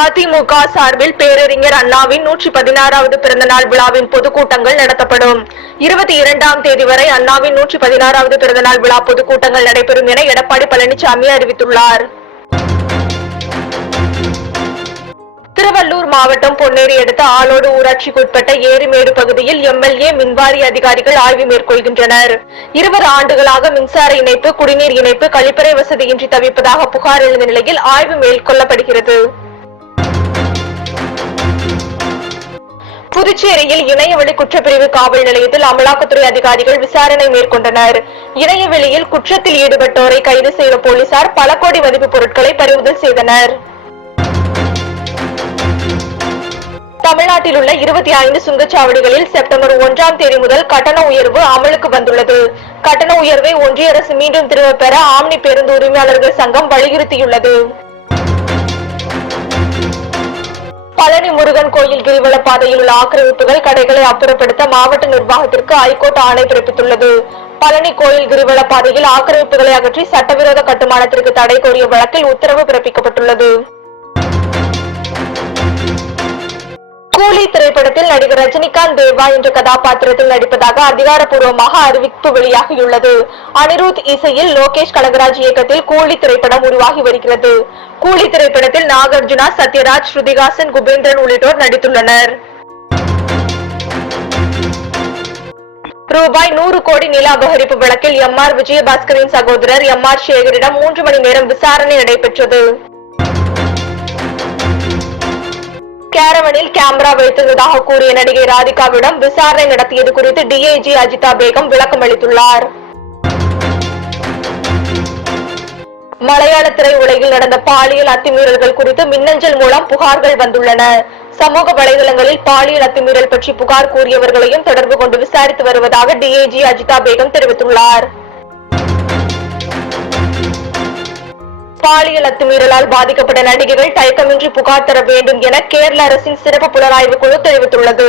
அதிமுக சார்பில் பேரறிஞர் அண்ணாவின் நூற்றி பதினாறாவது பிறந்தநாள் விழாவின் பொதுக்கூட்டங்கள் நடத்தப்படும். இருபத்தி இரண்டாம் தேதி வரை அண்ணாவின் நூற்றி பதினாறாவது பிறந்தநாள் விழா பொதுக்கூட்டங்கள் நடைபெறும் என எடப்பாடி பழனிசாமி அறிவித்துள்ளார். திருவள்ளூர் மாவட்டம் பொன்னேரி அடுத்த ஆலோடு ஊராட்சிக்குட்பட்ட ஏரிமேடு பகுதியில் எம்எல்ஏ மின்வாரி அதிகாரிகள் ஆய்வு மேற்கொள்கின்றனர். இருபது ஆண்டுகளாக மின்சார இணைப்பு குடிநீர் இணைப்பு கழிப்பறை வசதியின்றி தவிப்பதாக புகார் எழுந்த நிலையில் ஆய்வு மேற்கொள்ளப்படுகிறது. புதுச்சேரியில் இணையவெளி குற்றப்பிரிவு காவல் நிலையத்தில் அமலாக்கத்துறை அதிகாரிகள் விசாரணை மேற்கொண்டனர். இணையவெளியில் குற்றத்தில் ஈடுபட்டோரை கைது செய்த போலீசார் பல கோடி மதிப்பு பொருட்களை பறிமுதல் செய்தனர். தமிழ்நாட்டில் உள்ள இருபத்தி ஐந்து சுங்கச்சாவடிகளில் செப்டம்பர் ஒன்றாம் தேதி முதல் கட்டண உயர்வு அமலுக்கு வந்துள்ளது. கட்டண உயர்வை ஒன்றிய அரசு மீண்டும் திரும்பப் பெற ஆம்னி பேருந்து உரிமையாளர்கள் சங்கம் வலியுறுத்தியுள்ளது. திருப்பதி முருகன் கோயில் கிரிவல பாதையில் உள்ள ஆக்கிரமிப்புகள் கடைகளை அப்புறப்படுத்த மாவட்ட நிர்வாகத்திற்கு ஐகோர்ட் ஆணை பிறப்பித்துள்ளது. பழனி கோயில் கிரிவல பாதையில் ஆக்கிரமிப்புகளை அகற்றி சட்டவிரோத கட்டுமானத்திற்கு தடை கோரிய வழக்கில் உத்தரவு பிறப்பிக்கப்பட்டுள்ளது. திரைப்படத்தில் நடிகர் ரஜினிகாந்த் தேவா என்ற கதாபாத்திரத்தில் நடிப்பதாக அதிகாரப்பூர்வமாக அறிவிப்பு வெளியாகியுள்ளது. அனிருத் இசையில் லோகேஷ் கனகராஜ் இயக்கத்தில் கூலி திரைப்படம் உருவாகி வருகிறது. கூலி திரைப்படத்தில் நாகார்ஜுனா சத்யராஜ் ஸ்ருதிகாசன் குபேந்திரன் உள்ளிட்டோர் நடித்துள்ளனர். ரூபாய் நூறு கோடி நில அபகரிப்பு வழக்கில் எம் ஆர் விஜயபாஸ்கரின் சகோதரர் எம் ஆர் சேகரிடம் மூன்று மணி நேரம் விசாரணை நடைபெற்றது. கேரவனில் கேமரா வைத்திருந்ததாக கூறிய நடிகை ராதிகாவிடம் விசாரணை நடத்தியது குறித்து டிஐஜி அஜிதா பேகம் விளக்கம் அளித்துள்ளார். மலையாள திரை உலகில் நடந்த பாலியல் அத்துமீறல்கள் குறித்து மின்னஞ்சல் மூலம் புகார்கள் வந்துள்ளன. சமூக வலைதளங்களில் பாலியல் அத்துமீறல் பற்றி புகார் கூறியவர்களையும் தொடர்பு கொண்டு விசாரித்து வருவதாக டிஐஜி அஜிதா பேகம் தெரிவித்துள்ளார். பாலியல் அத்துமீறலால் பாதிக்கப்பட்ட நடிகைகள் தயக்கமின்றி புகார் தர வேண்டும் என கேரள அரசின் சிறப்பு புலனாய்வு குழு தெரிவித்துள்ளது.